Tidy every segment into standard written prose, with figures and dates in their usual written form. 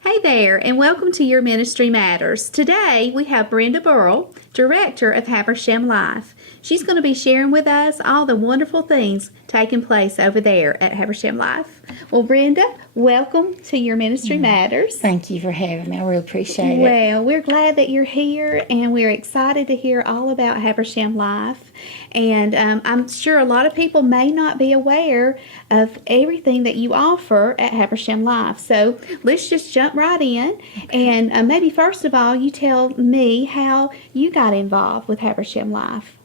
Hey there, and welcome to Your Ministry Matters. Today we have Brenda Burrell, Director of Habersham Life. She's going to be sharing with us all the wonderful things taking place over there at Habersham Life. Well, Brenda, welcome to Your Ministry Matters. Thank you for having me. I really appreciate it. Well, we're glad that you're here, and we're excited to hear all about Habersham Life. And I'm sure a lot of people may not be aware of everything that you offer at Habersham Life. So let's just jump right in. And maybe first of all, you tell me how you got involved with Habersham Life.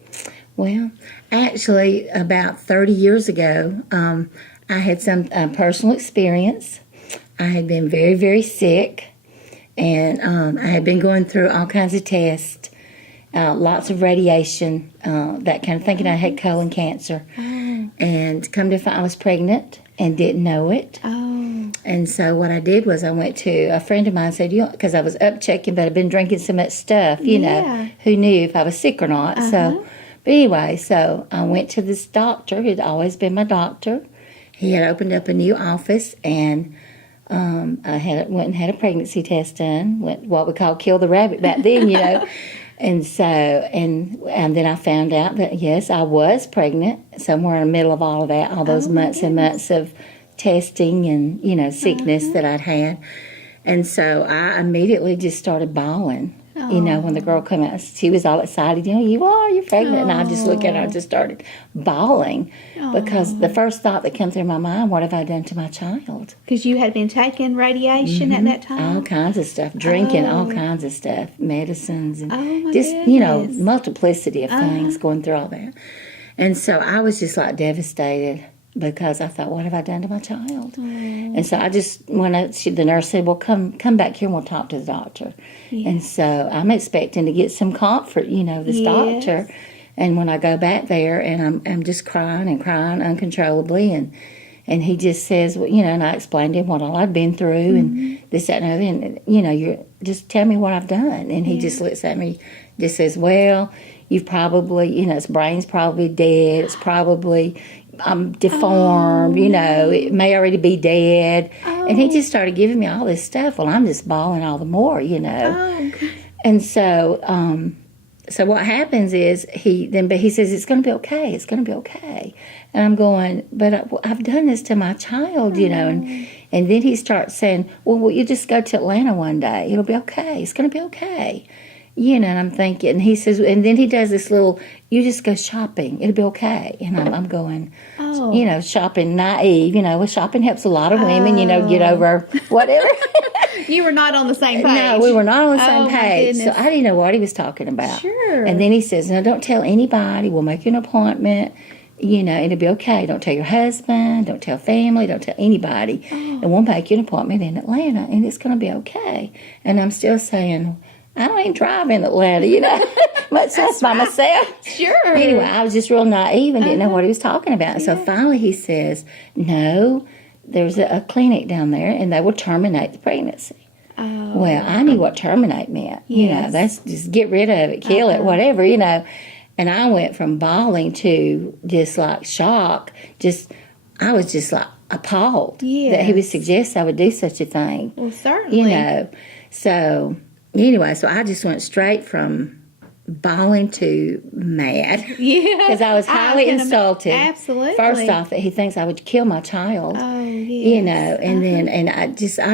Well, actually, about 30 years ago, I had some personal experience. I had been very, very sick, and I had been going through all kinds of tests, lots of radiation, that kind of thinking I had colon cancer. Oh. And come to find I was pregnant and didn't know it. Oh. And so what I did was I went to a friend of mine and said, because I was up checking, but I'd been drinking so much stuff, you know, who knew if I was sick or not. So, but anyway, so I went to this doctor who had always been my doctor. He had opened up a new office, and I went and had a pregnancy test done, what we call kill the rabbit back then, you know. And so, and then I found out that, yes, I was pregnant somewhere in the middle of all of that, all those months and months of testing and, you know, sickness that I'd had. And so I immediately just started bawling. You know, when the girl came out, she was all excited, you know, you're pregnant. And I just looked at her and just started bawling because the first thought that came through my mind, what have I done to my child? Because you had been taking radiation at that time? All kinds of stuff, drinking all kinds of stuff, medicines, and just, goodness. you know, multiplicity of things going through all that. And so I was just like devastated because I thought, what have I done to my child? And so I just, the nurse said, well, come back here and we'll talk to the doctor. Yeah. And so I'm expecting to get some comfort, you know, this doctor. And when I go back there and I'm just crying and crying uncontrollably, and he just says, well, you know, and I explained to him what all I'd been through and this, that, and other, and, you know, you just tell me what I've done. And he just looks at me, just says, well, you've probably, you know, his brain's probably dead, it's probably deformed, you know, it may already be dead. And he just started giving me all this stuff. Well, I'm just bawling all the more, you know. And so, so what happens is he says, it's going to be okay, it's going to be okay. And I'm going, but I've done this to my child, you know. And then he starts saying, well, you just go to Atlanta one day, it'll be okay, it's going to be okay. You know, and I'm thinking, he says, and then he does this little, you just go shopping, it'll be okay. And I'm going, you know, shopping naive, you know, well, shopping helps a lot of women, you know, get over whatever. You were not on the same page. No, we were not on the same page. So I didn't know what he was talking about. Sure. And then he says, no, don't tell anybody, we'll make you an appointment, you know, it'll be okay. Don't tell your husband, don't tell family, don't tell anybody. And we'll make you an appointment in Atlanta, and it's going to be okay. And I'm still saying, I don't even drive in Atlanta, you know, much less by myself. Sure. Anyway, I was just real naive and didn't know what he was talking about. So finally he says, no, there's a clinic down there, and they will terminate the pregnancy. Well, I knew what terminate meant. You know, that's just get rid of it, kill it, whatever, you know. And I went from bawling to just like shock. I was just like appalled that he would suggest I would do such a thing. Well, certainly. You know, so... Anyway, so I just went straight from bawling to mad. Yeah. Because I was highly insulted. Absolutely. First off, that he thinks I would kill my child. Oh, yes. You know, and then, and I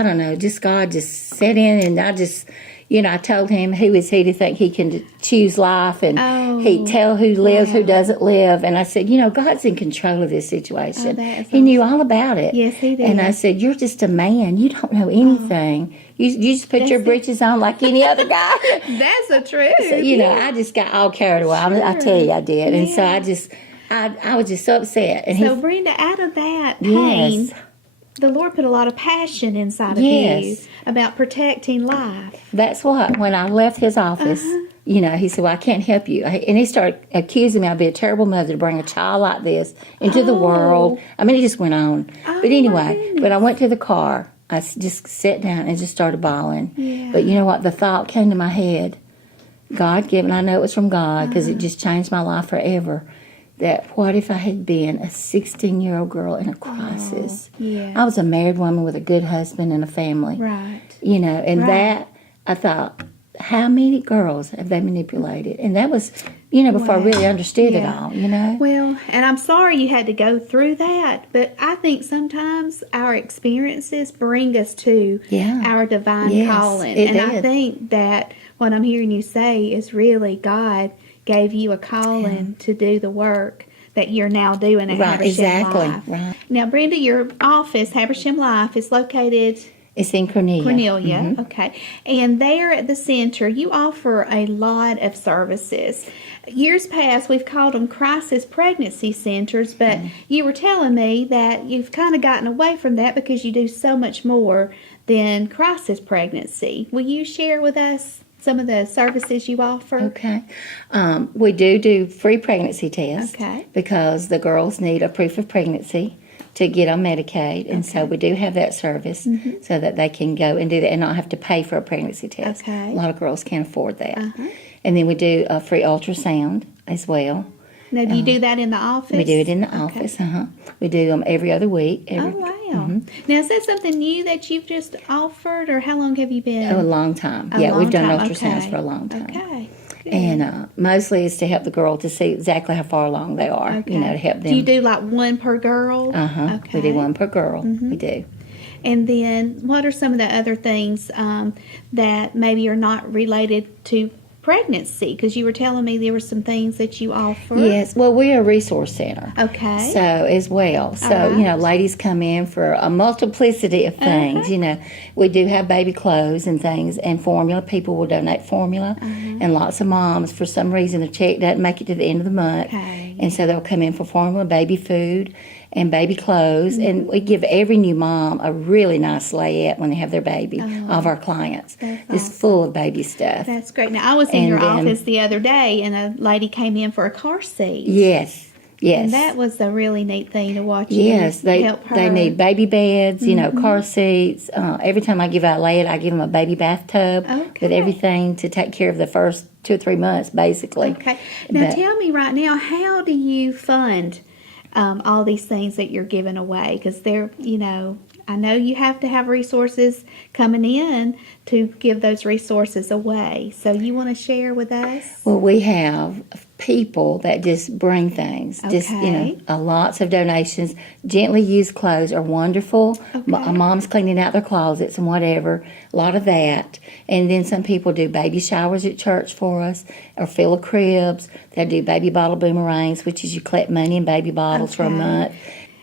don't know, just God just set in, and I just, you know, I told him who is he to think he can choose life, and he'd tell who lives, who doesn't live. And I said, you know, God's in control of this situation. He knew all about it. Yes, he did. And I said, you're just a man. You don't know anything. You just put your britches on like any other guy. That's the truth. So, you know, I just got all carried away. I tell you, I did. And so I was just so upset. And so, Brenda, out of that pain, the Lord put a lot of passion inside of you about protecting life. That's what, when I left his office, you know, he said, well, I can't help you. And he started accusing me I'd be a terrible mother to bring a child like this into the world. I mean, he just went on. But anyway, but I went to the car. I just sat down and just started bawling. Yeah. But you know what? The thought came to my head, God given, I know it was from God because it just changed my life forever. that what if I had been a 16-year-old girl in a crisis? Yeah. I was a married woman with a good husband and a family. Right. You know, and Right. that, I thought, how many girls have they manipulated? And that was, you know, before I really understood it all, you know? Well, and I'm sorry you had to go through that, but I think sometimes our experiences bring us to our divine calling. It and did. I think that what I'm hearing you say is really God gave you a calling to do the work that you're now doing at Habersham Life. Right. Now, Brenda, your office, Habersham Life, is located... It's in Cornelia. Okay. And there at the center, you offer a lot of services. Years past, we've called them crisis pregnancy centers, but you were telling me that you've kind of gotten away from that because you do so much more than crisis pregnancy. Will you share with us some of the services you offer? Okay. We do free pregnancy tests. Okay. Because the girls need a proof of pregnancy to get on Medicaid, and so we do have that service so that they can go and do that and not have to pay for a pregnancy test. Okay. A lot of girls can't afford that. And then we do a free ultrasound as well. Now, do you do that in the office? We do it in the office. We do them every other week. Oh, wow. Now, is that something new that you've just offered, or how long have you been? A long time. A long we've done time. ultrasounds for a long time. Okay. Good. And mostly it's to help the girl to see exactly how far along they are, you know, to help them. Do you do like one per girl? We do one per girl. We do. And then what are some of the other things that maybe are not related to pregnancy? Because you were telling me there were some things that you offer. Yes. Well, we're a resource center. Okay. So, as well. So, you know, ladies come in for a multiplicity of things. You know, we do have baby clothes and things and formula. People will donate formula. And lots of moms, for some reason, the check doesn't make it to the end of the month. Okay. And so they'll come in for formula, baby food, and baby clothes. And we give every new mom a really nice layette when they have their baby, of our clients. Just full of baby stuff. That's great. Now, I was in your office the other day, and a lady came in for a car seat. Yes. And that was a really neat thing to watch they help her. They need baby beds, you know, car seats. Every time I give out a layette, I give them a baby bathtub with everything to take care of the first 2 or 3 months, basically. Okay. Now, tell me right now, how do you fund all these things that you're giving away? Because they're, you know, I know you have to have resources coming in to give those resources away. So you want to share with us? Well, we have people that just bring things. Just, you know, lots of donations. Gently used clothes are wonderful. Mom's cleaning out their closets and whatever. A lot of that. And then some people do baby showers at church for us or fill of cribs. They do baby bottle boomerangs, which is you collect money in baby bottles for a month.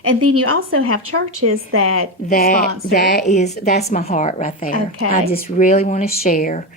And then you also have churches that sponsor. That's my heart right there. Okay. I just really want to share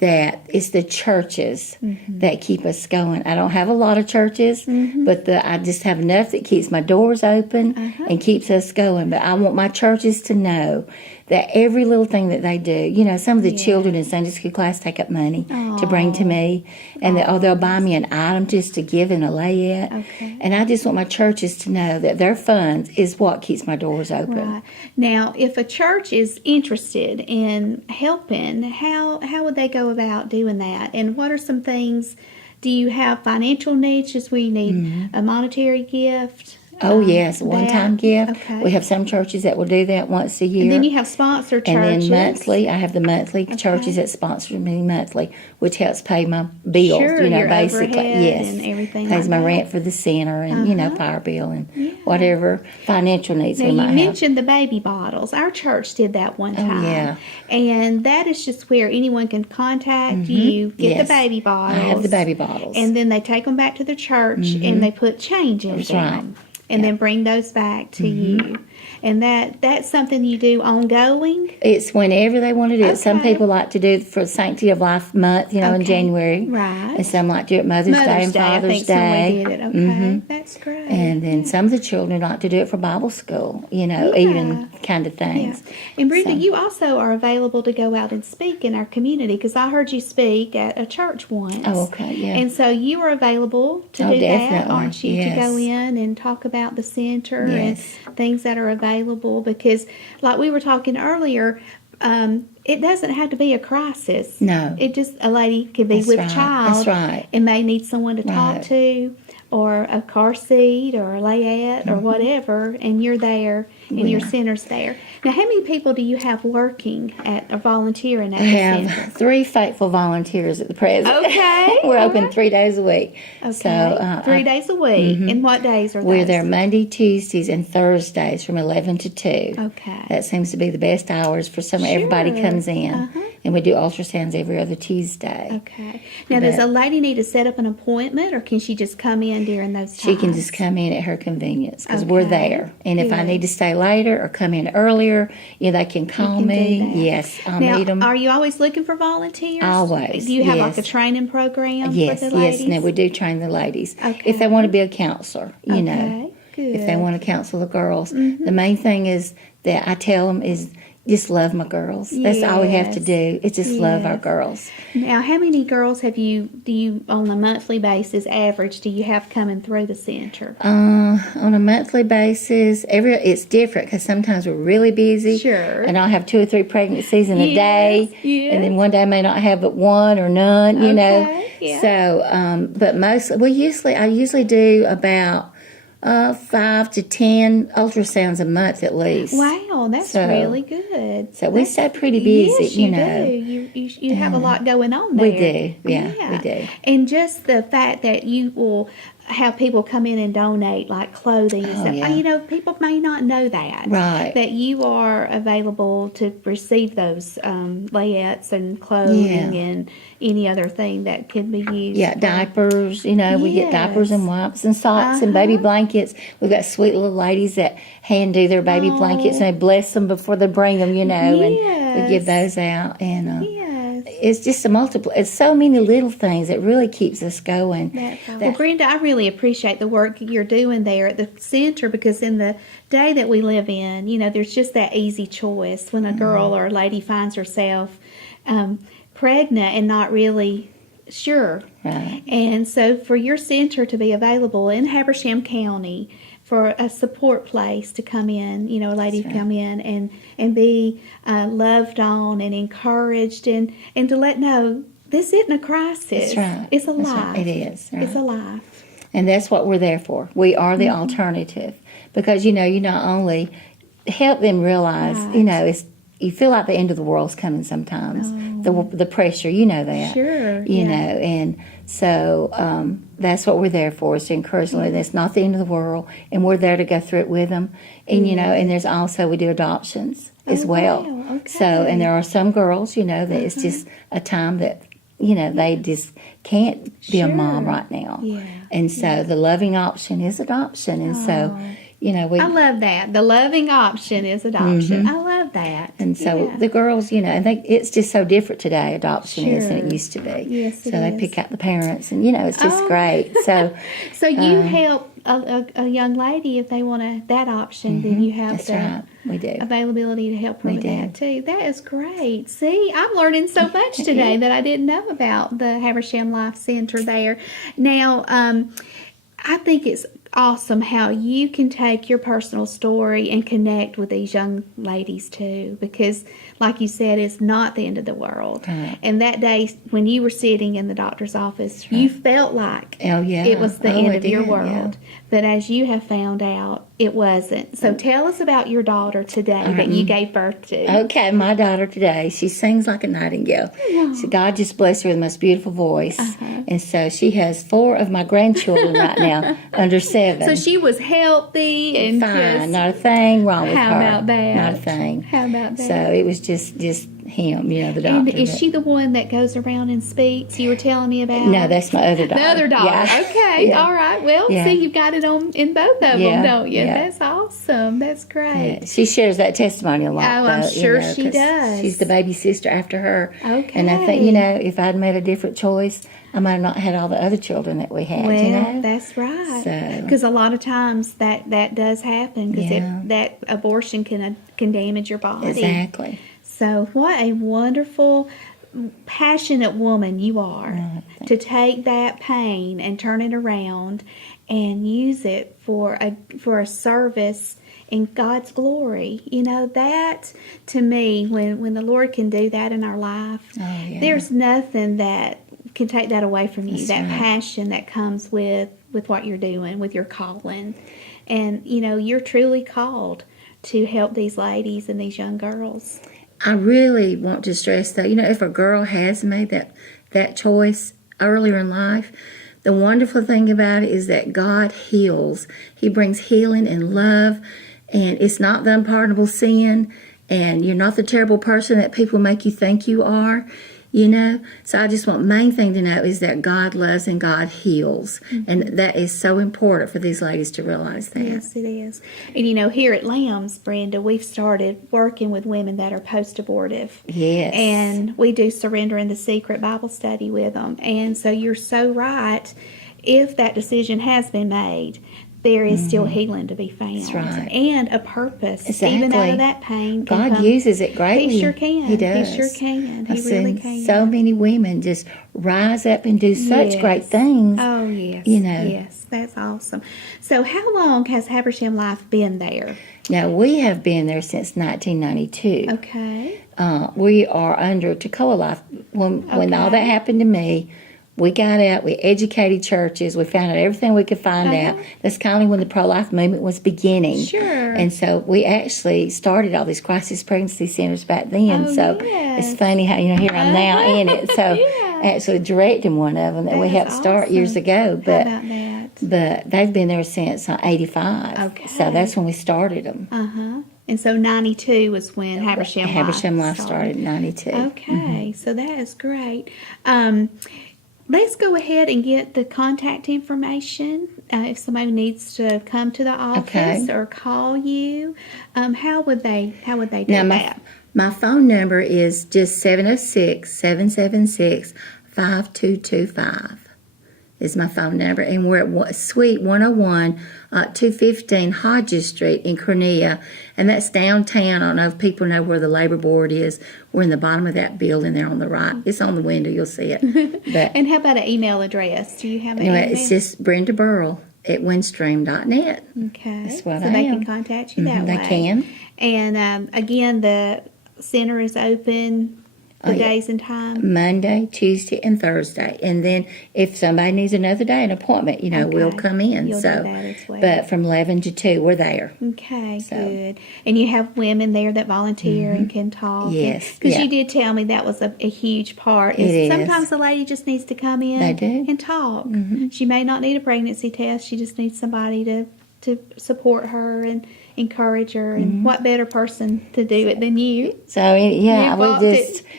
that it's the churches that keep us going. I don't have a lot of churches, but I just have enough that keeps my doors open and keeps us going. But I want my churches to know that every little thing that they do, you know, some of the children in Sunday school class take up money to bring to me, and they'll buy me an item just to give in a layette. And I just want my churches to know that their funds is what keeps my doors open. Right. Now, if a church is interested in helping, how would they go about doing that? And what are some things? Do you have financial needs, just where you need a monetary gift? Oh, yes, one-time gift. Okay. We have some churches that will do that once a year. And then you have sponsor churches. And then monthly, I have the monthly churches that sponsor me monthly, which helps pay my bills, you know, your basically. Yes. And everything pays like my that. Rent for the center and, you know, power bill and whatever financial needs now, we might have. You mentioned the baby bottles. Our church did that one time. Oh, yeah. And that is just where anyone can contact you, get the baby bottles. I have the baby bottles. And then they take them back to the church and they put change in them. Right. And then bring those back to you. And that's something you do ongoing? It's whenever they want to do it. Some people like to do it for Sanctity of Life month, you know, in January. Right. And some like to do it Mother's Day and Father's Day. I think someone did it. Okay, that's great. And then some of the children like to do it for Bible school, you know, even kind of things. Yeah. And Brenda, you also are available to go out and speak in our community, because I heard you speak at a church once. Oh, okay, yeah. And so you are available to do that, aren't you? To go in and talk about the center and things that are available, because like we were talking earlier, it doesn't have to be a crisis. No. It just, a lady could be with child. That's right. And may need someone to talk to. or a car seat or a layette or whatever, and you're there and your center's there. Now, how many people do you have working at or volunteering at I the have center? 3 faithful volunteers at the present. Okay. We're all open right. 3 days a week. Okay. So 3 days a week. And what days are we're those? there Monday, Tuesdays, and Thursdays from 11 to 2. Okay. That seems to be the best hours for everybody Sure. comes in. And we do ultrasounds every other Tuesday. Okay. Now, does a lady need to set up an appointment, or can she just come in during those times? She can just come in at her convenience because we're Okay. there. And if I Good. need to stay later or come in earlier, they can call can do me. that. Yes, I'll Now, meet them. are you always looking for volunteers? Always, Do you have like yes. a training program Yes, for the ladies? yes. No, we do train the ladies. Okay. If they want to be a counselor, you know. Okay, good. If they want to counsel the girls. The main thing is that I tell them is just love my girls. That's all we have to Yes. do is just love our Yes. girls. Now, how many girls do you on a monthly basis average do you have coming through the center? On a monthly basis, it's different because sometimes we're really busy. Sure. And I'll have 2 or 3 pregnancies in a Yes, day. yes. And then one day I may not have but one or none, you know. Okay, yeah. So, but mostly, I usually do about 5 to 10 ultrasounds a month at least. Wow, that's So- really good. So we stay pretty busy, Yes, you know. do. You have a lot going on there. We do, yeah, we do. And just the fact that you will have people come in and donate like clothing and stuff. yeah. People may not know that. Right. That you are available to receive those layettes and clothing Yeah. and any other thing that could be used. Yeah, for- diapers, we get diapers and wipes and socks and baby blankets. We've got sweet little ladies that hand do their baby blankets and they bless them before they bring them, and we give those out. And Yes. it's just it's so many little things that really keeps us going. Well, Brenda, I really appreciate the work you're doing there at the center, because in the day that we live in, there's just that easy choice when a girl or a lady finds herself pregnant and not really sure. Right. And so for your center to be available in Habersham County for a support place to come in, a lady to come in and be loved on and encouraged and to let know this isn't a crisis. That's right. It's a That's life. right. It is. Right. It's a life. And that's what we're there for. We are the alternative. Because, you not only help them realize, you feel like the end of the world's coming sometimes. The pressure, that. Sure. Know, and so that's what we're there for, is to encourage them. That's not the end of the world, and we're there to go through it with them. And, and there's also, we do adoptions as well. Wow. Okay. So, and there are some girls, that it's just a time that, they just can't be a mom Sure. right now. Yeah. And so the loving option is adoption. And so, we... I love that. The loving option is adoption. I love that. And so the girls, and it's just so different today, adoption is, than it Sure. used to be. Yes, so it they is. pick out the parents, and, it's just great. So So you help a young lady if they want that option, then you have that's the right. We do. availability to help her We with do. that too. That is great. See, I'm learning so much today that I didn't know about the Habersham Life Center there. Now, I think it's awesome how you can take your personal story and connect with these young ladies too, because like you said, it's not the end of the world. Right. And that day when you were sitting in the doctor's office, you felt like Oh, yeah. it was the Oh, end I of your did, world. But as you have found out, it wasn't. So tell us about your daughter today that you gave birth to. Okay, my daughter today, she sings like a nightingale. So God just blessed her with the most beautiful voice. And so she has 4 of my grandchildren right now, under 7. So she was healthy and Fine, just, not a thing wrong with how her. about that? Not a thing. How about that? So it was just him, the doctor. and is that- she the one that goes around and speaks? You were telling me about. No, that's my other daughter. the other daughter. Yeah. Okay, Yeah. all right. Well, Yeah. see, you've got it in both of Yeah, them, don't you? yeah. That's awesome. That's great. Yeah, she shares that testimony a lot. Oh, I'm though, sure she 'cause does. She's the baby sister after her. Okay. And I think, if I'd made a different choice, I might have not had all the other children that we had, Well, that's right. So- Because a lot of times that does happen, because Yeah. that abortion can damage your body. Exactly. So what a wonderful, passionate woman you are to take that pain and turn it around and use it for a service in God's glory. That to me, when the Lord can do that in our life, Oh, yeah. there's nothing that can take that away from you. That's that right. passion that comes with with what you're doing, with your calling. And, you're truly called to help these ladies and these young girls. I really want to stress that, if a girl has made that choice earlier in life, the wonderful thing about it is that God heals. He brings healing and love, and it's not the unpardonable sin, and you're not the terrible person that people make you think you are. So I just want main thing to know is that God loves and God heals. Mm-hmm. And that is so important for these ladies to realize that. Yes, it is. And here at L.A.M.B.S, Brenda, we've started working with women that are post-abortive. Yes. And we do Surrender in the Secret Bible study with them. And so you're so right. If that decision has been made, there is still healing to be found. That's right. And a purpose. Exactly. Even out of that pain. God uses it greatly. He sure can. He does. He sure can. I've really seen can. so many women just rise up and do such great things. Oh, yes. Yes, that's awesome. So how long has Habersham Life been there? Now, we have been there since 1992. Okay. We are under Toccoa Life. When all that happened to me, we got out, we educated churches, we found out everything we could find out. That's kind of when the pro-life movement was beginning. Sure. And so we actually started all these crisis pregnancy centers back then. It's funny how, here I'm now in it. So actually directing one of them that we helped start years ago. But, how about that? But they've been there since 85. Okay. So that's when we started them. Uh-huh. And so 92 was when Habersham Life started in 92. Okay. So that is great. Let's go ahead and get the contact information. If somebody needs to come to the office or call you, how would they do that? My phone number is just 706-776-5225 is my phone number. And we're at Suite 101, 215 Hodges Street in Cornea. And that's downtown. I don't know if people know where the labor board is. We're in the bottom of that building there on the right. It's on the window. You'll see it. But and how about an email address? Do you have an email? It's just Brenda Burrell at windstream.net. Okay. That's what so I they am. can contact you that way. They can. And again, the center is open the days and time? Monday, Tuesday, and Thursday. And then if somebody needs another day, an appointment, we'll come in. You'll do that as well. But from 11 to 2, we're there. Okay, good. And you have women there that volunteer and can talk. Yes. Because you did tell me that was a huge part. It is. Sometimes the lady just needs to come in and talk. Mm-hmm. She may not need a pregnancy test. She just needs somebody to support her and encourage her, and what better person to do it than you? So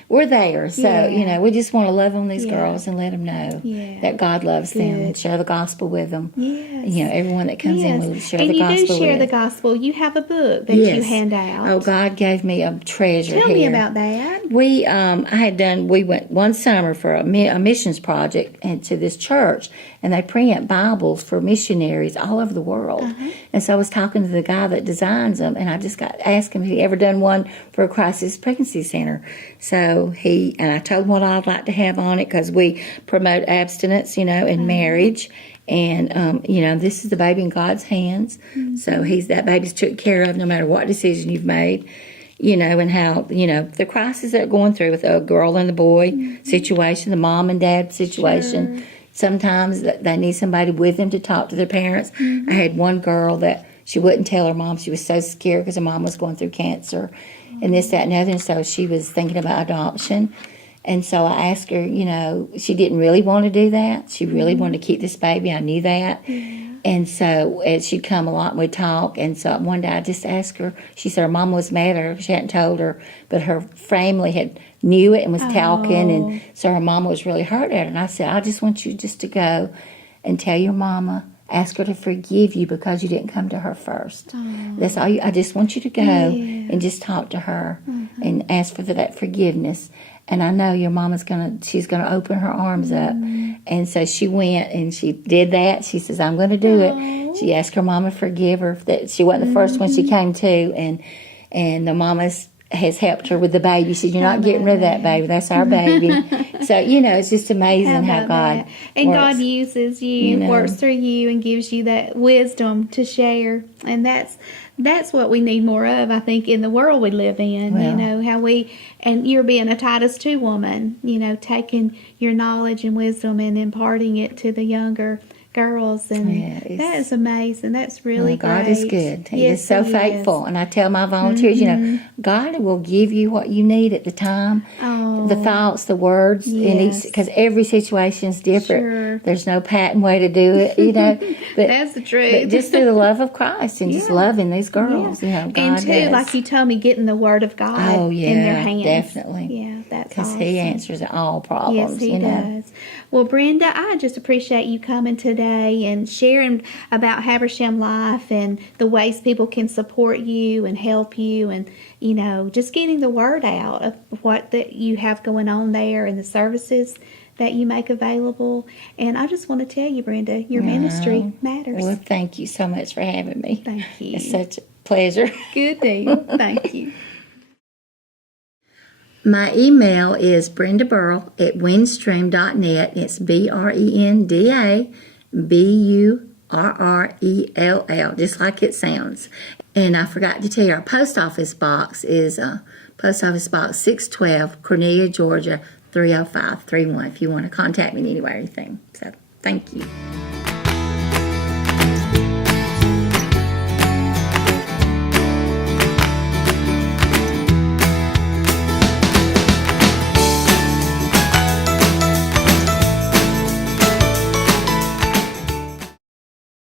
we're there. So we just want to love on these girls and let them know that God loves them and share the gospel with them. Yes. Everyone that comes in, we'll share the gospel. And you do share the gospel. You have a book that you hand out. Oh, God gave me a treasure. Tell me about that. We went one summer for a missions project into this church, and they print Bibles for missionaries all over the world. And so I was talking to the guy that designs them, and I just got asked him if he ever done one for a crisis pregnancy center. So I told him what I'd like to have on it, because we promote abstinence, and marriage. And, this is the baby in God's hands. So that baby's took care of no matter what decision you've made, and how, the crisis they're going through with a girl and the boy situation, the mom and dad situation. Sure. Sometimes they need somebody with them to talk to their parents. I had one girl that she wouldn't tell her mom. She was so scared because her mom was going through cancer and this, that, and other. And so she was thinking about adoption. And so I asked her, she didn't really want to do that. She really wanted to keep this baby. I knew that. And so she'd come a lot and we'd talk. And so one day I just asked her, she said her mom was mad at her. She hadn't told her, but her family knew it and was talking. And so her mama was really hurt at her. And I said, I just want you just to go and tell your mama, ask her to forgive you because you didn't come to her first. That's all. I just want you to go and just talk to her and ask for that forgiveness. And I know your mama's she's gonna open her arms up. And so she went and she did that. She says, I'm gonna do it. She asked her mama to forgive her. That she wasn't the first one she came to, and the mama has helped her with the baby. She said, you're not getting rid of that baby. That's our baby. So, it's just amazing how God works. And God uses you, works through you, and gives you that wisdom to share. And that's what we need more of, I think, in the world we live in. And you're being a Titus 2 woman, taking your knowledge and wisdom and imparting it to the younger girls, and that is amazing. That's really God great. is good. He Yes, is so He faithful. is. And I tell my volunteers, you know, God will give you what you need at the time. Oh, The thoughts, the words, yes. because every situation is different. Sure. There's no patent way to do it, you know. But that's the truth. But just through the love of Christ and just loving these girls, you know, God and too, does. like you told me, getting the Word of God in their hands. Definitely. Yeah, that's because awesome. He answers all problems. Yes, He does. Well, Brenda, I just appreciate you coming today and sharing about Habersham Life and the ways people can support you and help you, and you know, just getting the word out of what that you have going on there and the services that you make available. And I just want to tell you, Brenda, your ministry matters. Well, thank you so much for having me. Thank you. It's such a pleasure. Good deal. Thank you. My email is brendaburrell@windstream.net. It's BrendaBurrell, just like it sounds. And I forgot to tell you, our post office box is Post Office Box 612, Cornelia, Georgia, 30531, if you want to contact me in any way or anything. So, thank you.